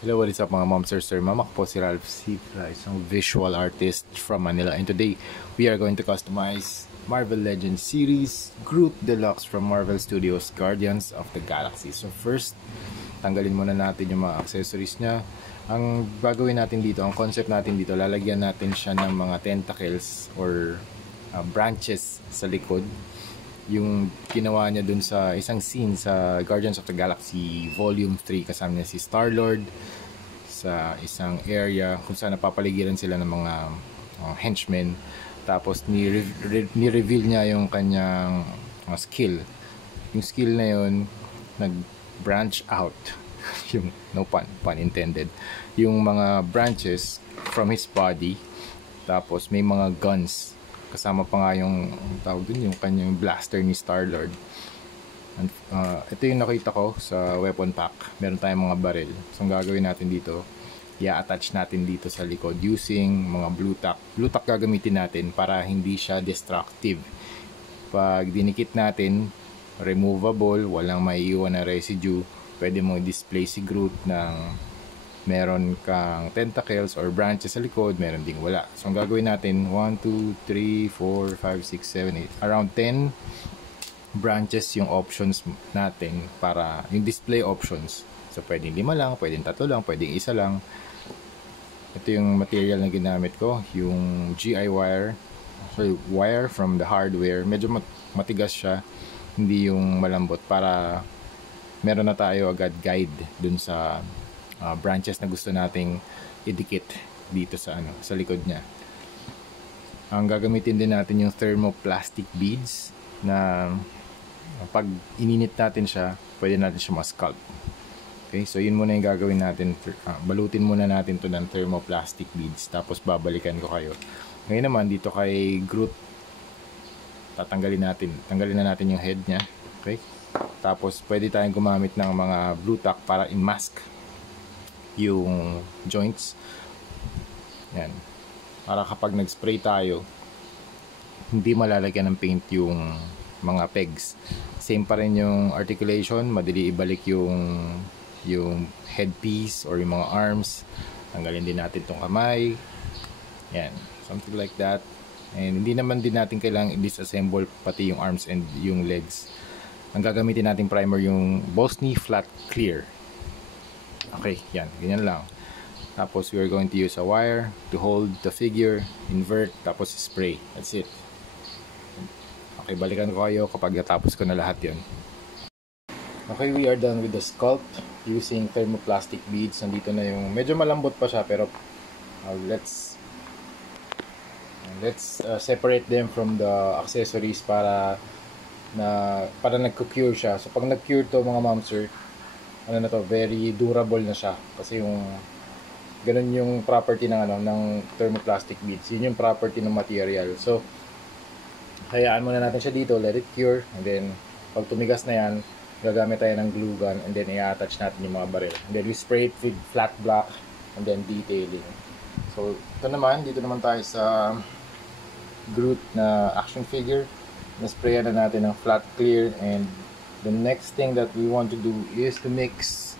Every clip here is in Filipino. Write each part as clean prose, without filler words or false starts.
Hello, what is up mga moms sir? Mama ko po si Ralph Sifra, isang visual artist from Manila. And today, we are going to customize Marvel Legends series Groot Deluxe from Marvel Studios Guardians of the Galaxy. So first, tanggalin muna natin yung mga accessories niya. Ang gagawin natin dito, ang concept natin dito, lalagyan natin siya ng mga tentacles or branches sa likod. Yung ginawa niya dun sa isang scene sa Guardians of the Galaxy Volume 3, kasama niya si Star-Lord sa isang area kung saan napapaligiran sila ng mga henchmen. Tapos ni-reveal niya yung kanyang skill. Yung skill na yun nag-branch out yung no pun intended, yung mga branches from his body. Tapos may mga guns kasama pa nga yung tawag dun, yung kanyang blaster ni Star-Lord. Ito yung nakita ko sa weapon pack. Meron tayong mga barrel. So ang gagawin natin dito, i-attach natin dito sa likod using mga blue tack. Blue tack gagamitin natin para hindi siya destructive. Pag dinikit natin, removable, walang maiiwan na residue. Pwede mo display si Groot ng meron kang tentacles or branches sa likod, meron ding wala. So ang gagawin natin, 1, 2, 3, 4, 5, 6, 7, 8, around 10 branches yung options natin para yung display options. So pwedeng 5 lang, pwedeng 3 lang, pwedeng 1 lang. Ito yung material na ginamit ko, yung GI wire. So wire from the hardware, medyo matigas siya, hindi yung malambot, para meron na tayo agad guide dun sa branches na gusto nating idikit dito sa sa likod niya. Ang gagamitin din natin yung thermoplastic beads na pag ininit natin siya, pwede natin siya ma-sculpt. Okay, so yun muna yung gagawin natin. Balutin muna natin to ng thermoplastic beads, tapos babalikan ko kayo. Ngayon naman dito kay Groot, tanggalin na natin yung head niya. Okay, tapos pwede tayong gumamit ng mga blue tack para i-mask yung joints. Yan, para kapag nag-spray tayo, hindi malalagyan ng paint yung mga pegs. Same pa rin yung articulation, madali ibalik yung headpiece or yung mga arms. Tanggalin din natin tong kamay. Yan, something like that. And hindi naman din natin kailangang i-disassemble pati yung arms and yung legs. Ang gagamitin natin primer yung Bosny Flat Clear. Okay, yan, ganyan lang. Tapos we are going to use a wire to hold the figure, invert, tapos spray. That's it. Okay, balikan ko kayo kapag natapos ko na lahat yun. Okay, we are done with the sculpt using thermoplastic beads. Nandito na yung, medyo malambot pa siya, pero let's separate them from the accessories para nag-cure siya. So pag nag-cure to mga momser, very durable na siya, kasi yung ganun yung property ng thermoplastic beads. Yun yung property ng material. So hayaan muna natin siya dito, let it cure, and then pag tumigas na yan, gagamit tayo ng glue gun, and then i-attach natin yung mga barrel, and then we spray it with flat black, and then detailing. So ito naman, dito naman tayo sa Groot na action figure. Na-sprayan na natin ng flat clear, and the next thing that we want to do is to mix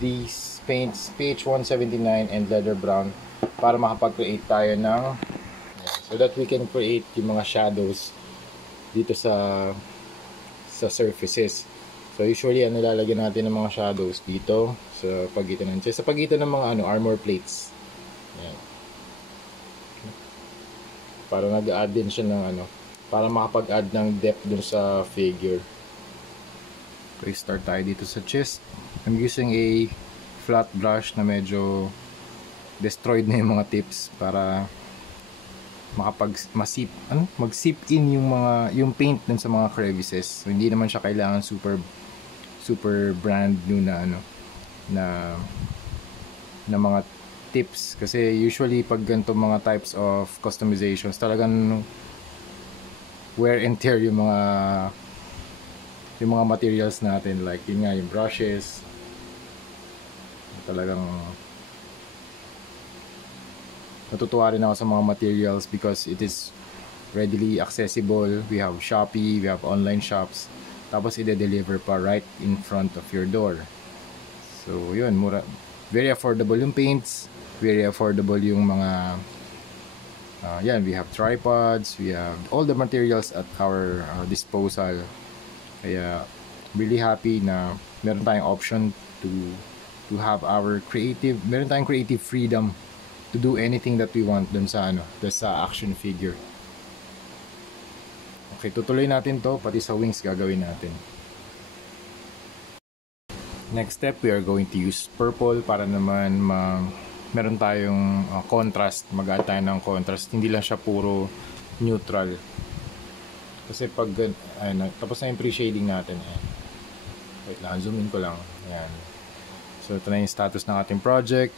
these paints, PH179 and leather brown, para makapag-create tayo ng, so that we can create yung mga shadows dito sa surfaces. So usually lalagyan natin ng mga shadows dito sa pagitan ng mga armor plates. Ayan. Para nag-add din siya ng para makapag-add ng depth dun sa figure. Okay, start tayo dito sa chest. I'm using a flat brush na medyo destroyed na yung mga tips, para mag-seep in yung paint dun sa mga crevices. So hindi naman siya kailangan super brand new na mga tips, kasi usually pag ganito mga types of customizations, talagang wear and tear yung mga materials natin, like yun nga, yung brushes. Talagang natutuwa rin ako sa mga materials because it is readily accessible. We have Shopee, we have online shops, tapos i-deliver pa right in front of your door. So yun, mura, Very affordable yung paints, very affordable yung mga yan, we have tripods, we have all the materials at our disposal. Kaya really happy na meron tayong option to have our meron tayong creative freedom to do anything that we want dun sa action figure. Okay, tutuloy natin to, pati sa wings gagawin natin. Next step, we are going to use purple para naman meron tayong contrast, mag-add tayo ng contrast, hindi lang siya puro neutral. Kasi pag tapos na yung pre-shading natin. Wait lang, zoom in ko lang. Ayan. So ito na yung status ng ating project.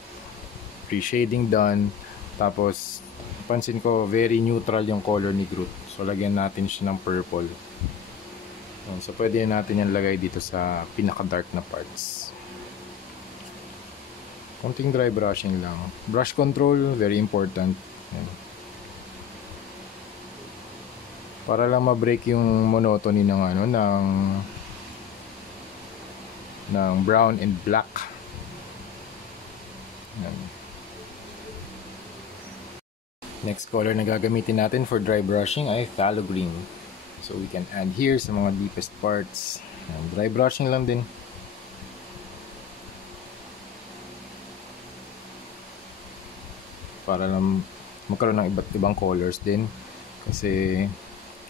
Pre-shading done. Tapos pansin ko very neutral yung color ni Groot. So lagyan natin siya ng purple. So pwede natin yan lagay dito sa pinaka-dark na parts. Konting dry brushing lang. Brush control, very important. Ayan. Para lang ma-break yung monotony ng ng brown and black. Ayan. Next color na gagamitin natin for dry brushing ay phthalo green. So we can add here sa mga deepest parts. And dry brushing lang din. Para lang magkaroon ng iba't ibang colors din. Kasi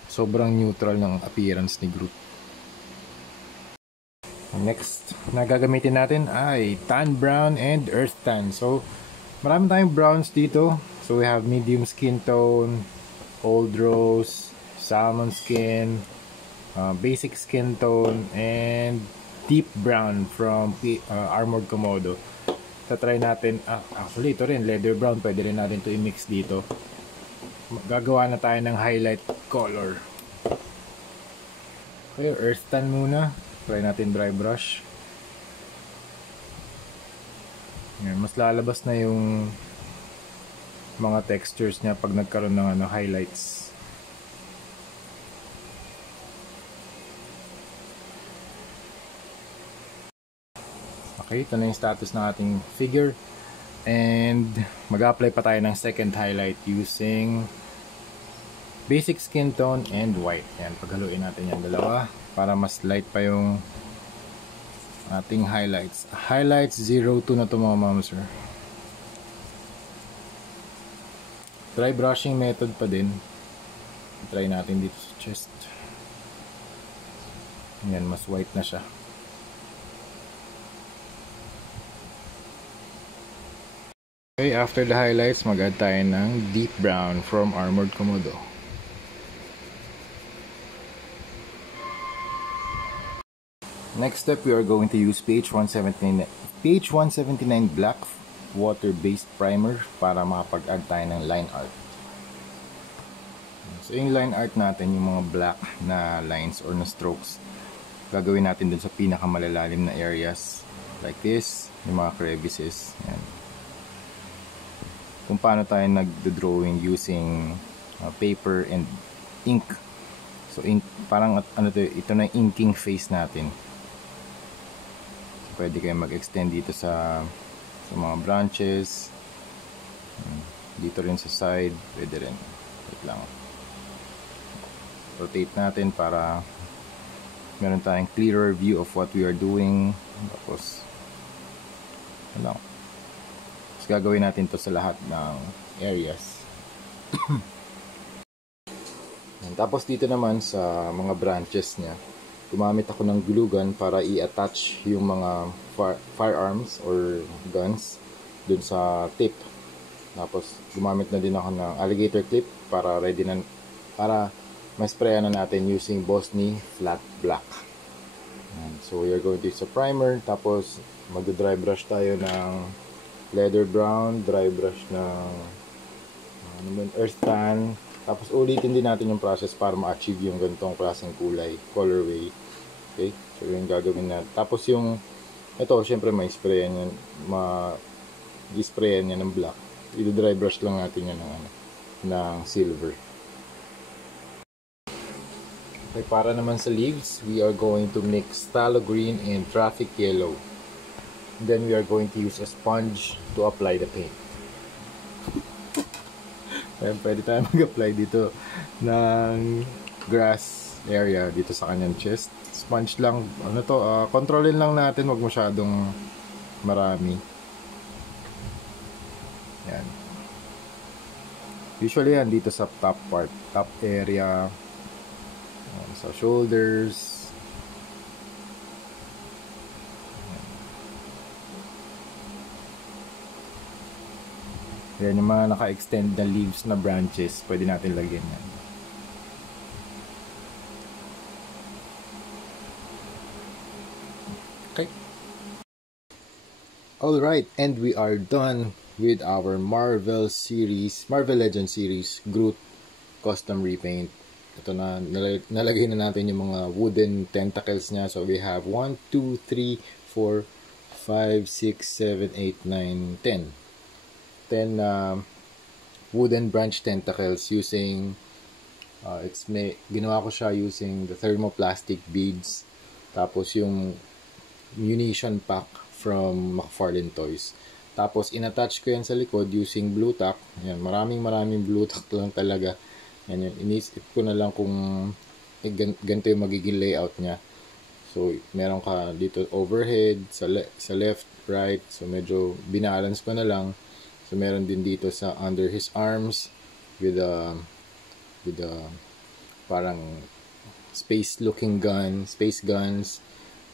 sobrang neutral ng appearance ni Groot. Next na gagamitin natin ay tan brown and earth tan. So marami tayong browns dito. So we have medium skin tone, old rose, salmon skin, basic skin tone, and deep brown from Armored Komodo. Tatry natin, actually ito rin, leather brown, pwede rin natin ito i-mix dito. Gagawa na tayo ng highlight color. Okay, earth tan muna. Try natin dry brush. Yan, mas lalabas na yung mga textures niya pag nagkaroon ng highlights. Okay, ito na yung status ng ating figure. And mag-apply pa tayo ng second highlight using basic skin tone and white. Yan, paghaluin natin yung dalawa para mas light pa yung ating highlights. Highlights 02 na ito mga ma'am sir. Dry brushing method pa din. Try natin dito sa chest. Yan, mas white na siya. Okay, after the highlights, mag-add tayo ng deep brown from Armored Komodo. Next step, we are going to use page 179 black water-based primer para makapag-add tayo ng line art. So yung line art natin, yung mga black na lines or na strokes, gagawin natin dun sa pinakamalalalim na areas like this, yung mga crevices. Yan. Kung paano tayo nagdo-drawing using paper and ink. So ink, parang ito na yung inking phase natin. So, pwede kayo mag-extend dito sa mga branches. Dito rin sa side, pwede rin. Wait lang. Rotate natin para meron tayong clearer view of what we are doing. Tapos ano, gagawin natin to sa lahat ng areas. Tapos dito naman sa mga branches niya, gumamit ako ng glue gun para i-attach yung mga firearms or guns dun sa tip. Tapos gumamit na din ako ng alligator clip para ready na, para ma-sprayan na natin using Bosny flat black. So we are going to use a primer, tapos mag-dry brush tayo ng leather brown, dry brush ng earth tan, tapos ulitin din natin yung process para ma-achieve yung ganitong klaseng kulay, colorway. Okay, so yung gagawin natin. Tapos yung ito, syempre may sprayan yan, sprayan yan ng black. I-dry brush lang natin yan ng silver. Okay, para naman sa leaves, we are going to mix phthalo green and traffic yellow. Then we are going to use a sponge to apply the paint. Ayan, pwede tayo mag-apply dito ng grass area dito sa kanyang chest. Sponge lang, ano to, kontrolin lang natin, wag masyadong marami. Yan. Usually yan dito sa top part, top area, sa shoulders. Yan yung mga naka-extend na leaves na branches, pwede natin lagyan yan. Okay. Alright, and we are done with our Marvel Legends series Groot custom repaint. Ito na, nalagay na natin yung mga wooden tentacles niya. So we have 1, 2, 3, 4, 5, 6, 7, 8, 9, 10. 10 wooden branch tentacles using ginawa ko siya using the thermoplastic beads, tapos yung munition pack from McFarlane Toys. Tapos inattach ko yan sa likod using blue tack. Ayan, maraming blue tack lang talaga. Yan yun, inisip ko na lang kung ganito yung magiging layout niya. So meron ka dito overhead sa left, right, so medyo binalance ko na lang. So meron din dito sa under his arms with a parang space guns.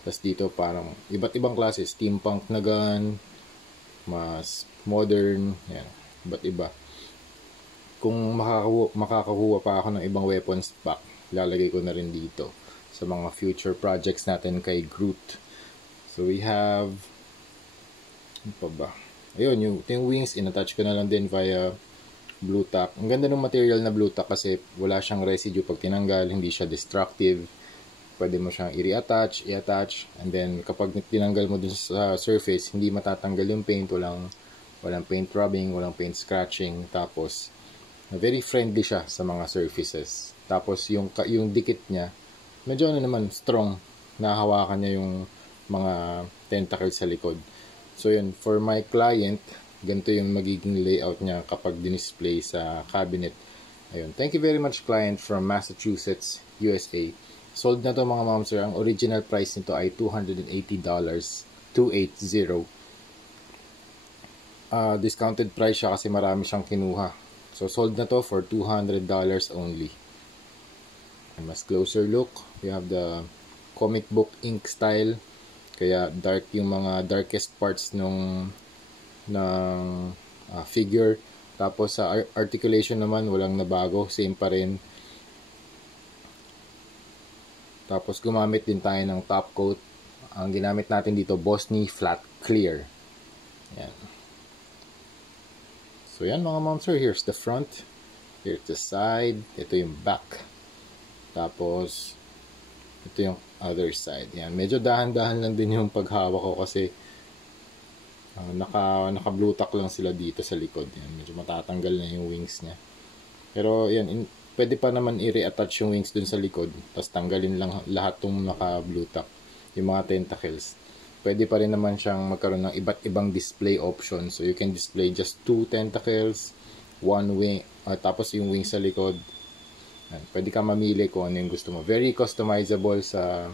Tapos dito parang iba't ibang klase, steampunk na gun, mas modern, yan, iba't iba. Kung makakakuha pa ako ng ibang weapons pack, lalagay ko na rin dito sa mga future projects natin kay Groot. So we have, ano pa ba? Ayun, yung wings, inattach ko na lang din via blue tack. Ang ganda ng material na blue tack kasi wala siyang residue pag tinanggal, hindi siya destructive. Pwede mo siyang i-attach, and then kapag tinanggal mo dun sa surface, hindi matatanggal yung paint, walang paint rubbing, walang paint scratching. Tapos very friendly siya sa mga surfaces. Tapos yung dikit niya, medyo naman strong, nahahawakan niya yung mga tentacles sa likod. So yun, for my client, ganito yung magiging layout niya kapag dinisplay sa cabinet. Ayun, thank you very much client from Massachusetts, USA. Sold na to mga ma'am sir. Ang original price nito ay $280, $280. Discounted price siya kasi marami siyang kinuha. So sold na to for $200 only. And mas closer look, we have the comic book ink style. Kaya dark yung mga darkest parts ng figure. Tapos sa articulation naman, walang nabago. Same pa rin. Tapos gumamit din tayo ng top coat. Ang ginamit natin dito, Bosny Flat Clear. Yan. So yan mga ma'am sir, here's the front. Here's the side. Ito yung back. Tapos ito yung other side. Yan. Medyo dahan-dahan lang din yung paghawak ko kasi naka-blue tack lang sila dito sa likod. Yan. Medyo matatanggal na yung wings niya. Pero yan, pwede pa naman i-reattach yung wings dun sa likod. Tapos tanggalin lang lahat tong naka-blue tack. Yung mga tentacles. Pwede pa rin naman siyang magkaroon ng iba't ibang display options. So you can display just 2 tentacles, 1 wing, tapos yung wings sa likod. Pwede ka mamili kung ano yung gusto mo. Very customizable sa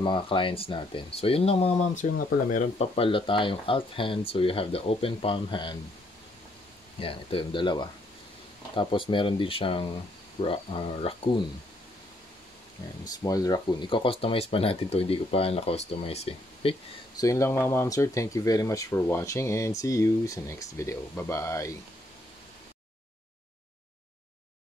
mga clients natin. So yun lang mga ma'am sir nga pala. Meron pa pala tayong alt hand. So you have the open palm hand. Yan, ito yung dalawa. Tapos meron din siyang raccoon. Yan, small raccoon. Iko-customize pa natin to. Hindi ko pa na-customize eh. Okay? So yun lang mga ma'am sir. Thank you very much for watching and see you sa next video. Bye-bye!